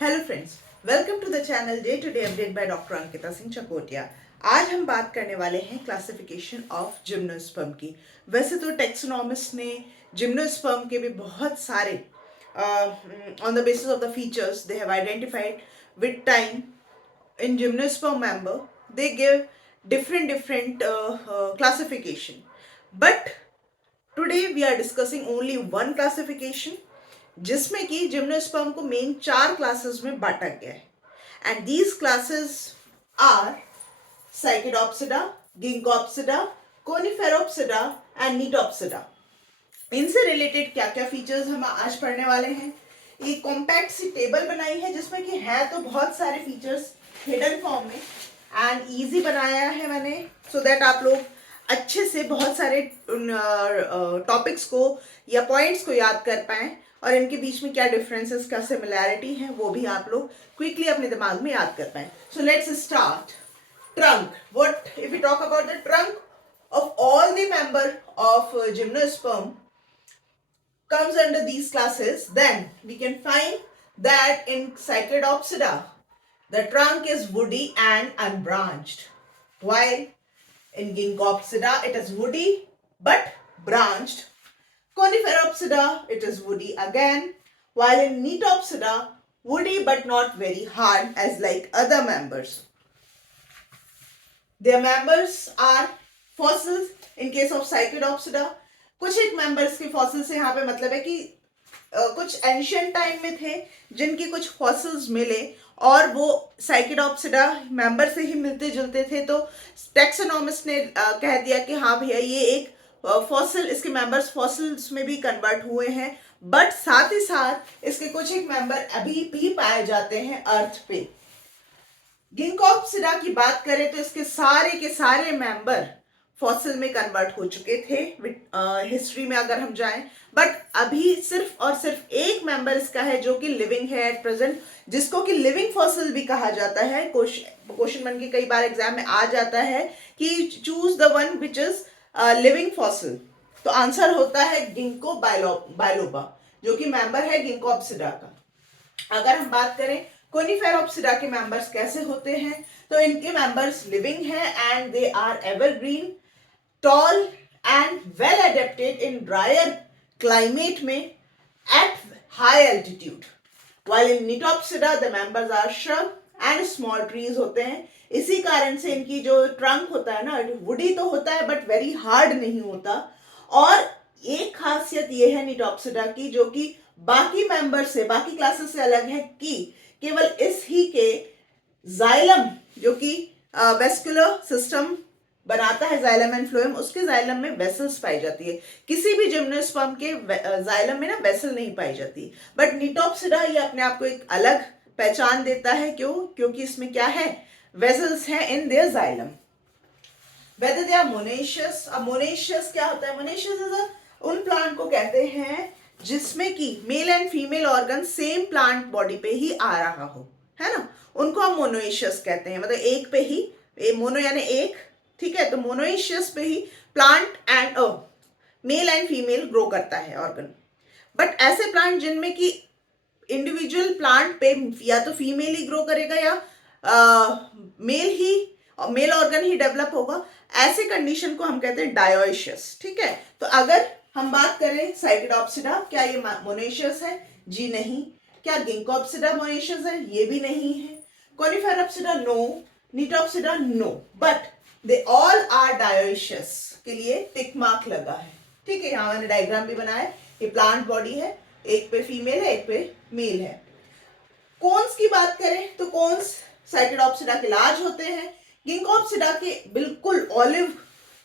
Hello friends, welcome to the channel day to day update by doctor Ankita Singh Chakotiya. आज हम बात करने वाले हैं क्लासिफिकेशन ऑफ जिम्नोस्पर्म की। वैसे तो टेक्सोनॉमिस्ट ने जिम्नोस्पर्म के भी बहुत सारे on the basis of the features they have identified with time in gymnosperm member they give different classification, but today we are discussing only one classification जिसमें कि जिम्नोस्पर्म को मेन 4 क्लासेस में बांटा गया है। And these classes are Cycadopsida, Ginkgopsida, Coniferopsida and Gnetopsida. इनसे related क्या क्या फीचर्स हम आज पढ़ने वाले हैं। एक कॉम्पैक्ट सी टेबल बनाई है जिसमें कि है तो बहुत सारे फीचर्स हिडन फॉर्म में, एंड इजी बनाया है मैंने सो दैट आप लोग अच्छे से बहुत सारे टॉपिक्स को या पॉइंट्स को याद कर पाएं और इनके बीच में क्या डिफरेंसेस, क्या सिमिलैरिटी है वो भी आप लोग क्विकली अपने दिमाग में याद कर पाएं। So let's start. Trunk. What if we talk about the trunk of all the member of gymnosperm comes under these classes, then we can find that in Cyclidopsida the trunk is woody and unbranched, while in Ginkgopsida it is woody but branched. Coniferopsida it is woody again, while in Neotopsida woody but not very hard as like other members. Their members are fossils in case of Cyclidopsida. कुछ एक members के fossil से यहाँ पे मतलब है कि कुछ एंशियंट टाइम में थे जिनके कुछ फॉसिल्स मिले और वो साइकिडोप्सिडा मेंबर से ही मिलते जुलते थे, तो टेक्सोनॉमिस्ट ने कह दिया कि हाँ भैया ये एक फॉसिल, इसके मेंबर्स फॉसिल्स में भी कन्वर्ट हुए हैं, बट साथ ही साथ इसके कुछ एक मेंबर अभी भी पाए जाते हैं अर्थ पे। गिंकोप्सिडा की बात करें तो इसके सारे मेंबर फॉसिल में कन्वर्ट हो चुके थे हिस्ट्री में अगर हम जाएं, बट अभी सिर्फ और सिर्फ एक मेंबर इसका है जो कि लिविंग है एट प्रेजेंट, जिसको कि लिविंग फॉसिल भी कहा जाता है। क्वेश्चन बन के कई बार एग्जाम में आ जाता है कि choose the one which is living fossil, तो आंसर होता है गिंको बाइलोबा जो कि मेंबर है गिंकोप्सिडा का। अगर हम बात करें कोनिफेरोप्सिडा के मेंबर्स कैसे होते हैं, तो इनके मेंबर्स लिविंग हैं and they are evergreen, tall and well adapted in drier climate में at high altitude, while in Neotopsida the members are shrub and small trees होते हैं। इसी कारण से इनकी जो ट्रंक होता है ना, वुडी तो होता है बट वेरी हार्ड नहीं होता। और एक खासियत ये है नीटोप्सिडा की जो कि बाकी मेंबर से, बाकी क्लासेस से अलग है कि केवल इस ही के जाइलम जो कि वेस्कुलर सिस्टम बनाता है, जाइलम एंड फ्लोएम, उसके जाइलम में वेसल्स पाई जाती है। किसी भी जिम्नोस्पर्म के जाइलम में ना वेसल नहीं पाई जाती, बट नीटोप्सिडा ये अपने आप को एक अलग पहचान देता है। क्यों? क्योंकि इसमें क्या है, वेसल्स हैं in their xylem. Whether they are monoecious. अब मोनेशियस क्या होता है? मोनेशियस इज उन प्लांट को कहते हैं जिसमें कि mail and female organ same plant body पे ही आ रहा हो, है ना, उनको हम मोनोइशियस कहते हैं। मतलब एक पे ही, मोनो यानी एक, ठीक है, तो मोनोइशियस पे ही plant and male and female grow करता है ऑर्गन। बट ऐसे प्लांट जिनमें कि इंडिविजुअल प्लांट पे या तो फीमेल ही ग्रो करेगा या मेल ऑर्गन ही डेवलप होगा, ऐसे कंडीशन को हम कहते हैं डायोइशियस। ठीक है, तो अगर हम बात करें साइकिडोप्सिडा, क्या ये मोनेशियस है? जी नहीं। क्या गिंकोप्सिडा मोनेशियस है? ये भी नहीं है। Coniferopsida no, Gnetopsida no, but they all are dioecious के लिए टिक मार्क लगा है। ठीक है, यहाँ मैंने डायग्राम भी बनाया है। ये प्लांट बॉडी है, एक पे फीमेल है, एक पे मेल है। कोन्स की बात करें तो कोन्स साइकिडोप्सिडा के लार्ज होते हैं। गिंकोप्सिडा के बिल्कुल ऑलिव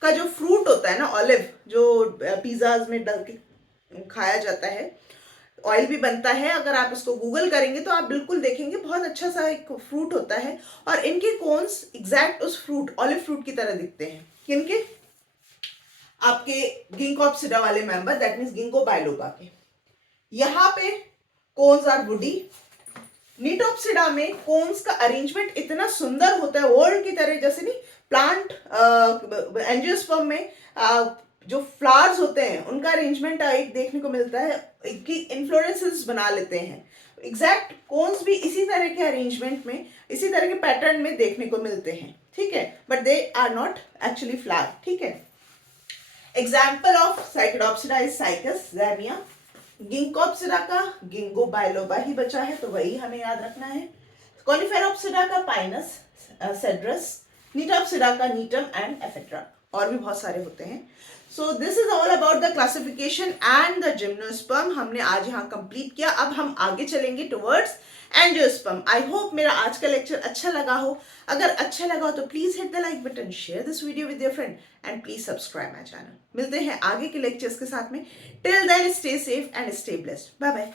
का जो फ्रूट होता है ना, ऑलिव जो पिज्जाज में डल के खाया जाता है, ऑयल भी बनता है, अगर आप इसको गूगल करेंगे तो आप बिल्कुल देखेंगे बहुत अच्छा सा एक फ्रूट होता है, और इनके कोन्स एग्जैक्ट उस फ्रूट, ऑलिव फ्रूट की तरह दिखते हैं। किनके? आपके गिंकोप्सिडा वाले member, that means ginkgo biloba के। यहाँ पे कोन्स आर वुडी। नीटोप्सिडा में कोन्स का अरेंजमेंट इतना सुंदर होता है, वर्ल्ड की तरह, जैसे नहीं प्लांट एंजियोस्पर्म में जो फ्लावर्स होते हैं उनका अरेंजमेंट एक देखने को मिलता है कि इन्फ्लोरेंसेस बना लेते हैं, एग्जैक्ट कोन्स भी इसी तरह के अरेंजमेंट में, इसी तरह के पैटर्न में देखने को मिलते हैं, ठीक है, but they are not actually flower, ठीक है। Example of Cycadopsida is Cycas, Zamia. Ginkgopsida का गिंगो बायलोबा ही बचा है, तो वही हमें याद रखना है। कॉनिफेरोप्सिडा का पाइनस, सेड्रस। नीटोप्सिडा का नीटम एंड एसेट्रा, और भी बहुत सारे होते हैं। So this is all about the classification and the gymnosperm. हमने आज यहाँ कंप्लीट किया। अब हम आगे चलेंगे टुवर्ड्स एंजियोस्पर्म। आई होप मेरा आज का लेक्चर अच्छा लगा हो। अगर अच्छा लगा हो तो please hit the like button, share this video with your friend and please subscribe my channel. मिलते हैं आगे के लेक्चर्स के साथ में। Till then stay safe and stay blessed. Bye bye.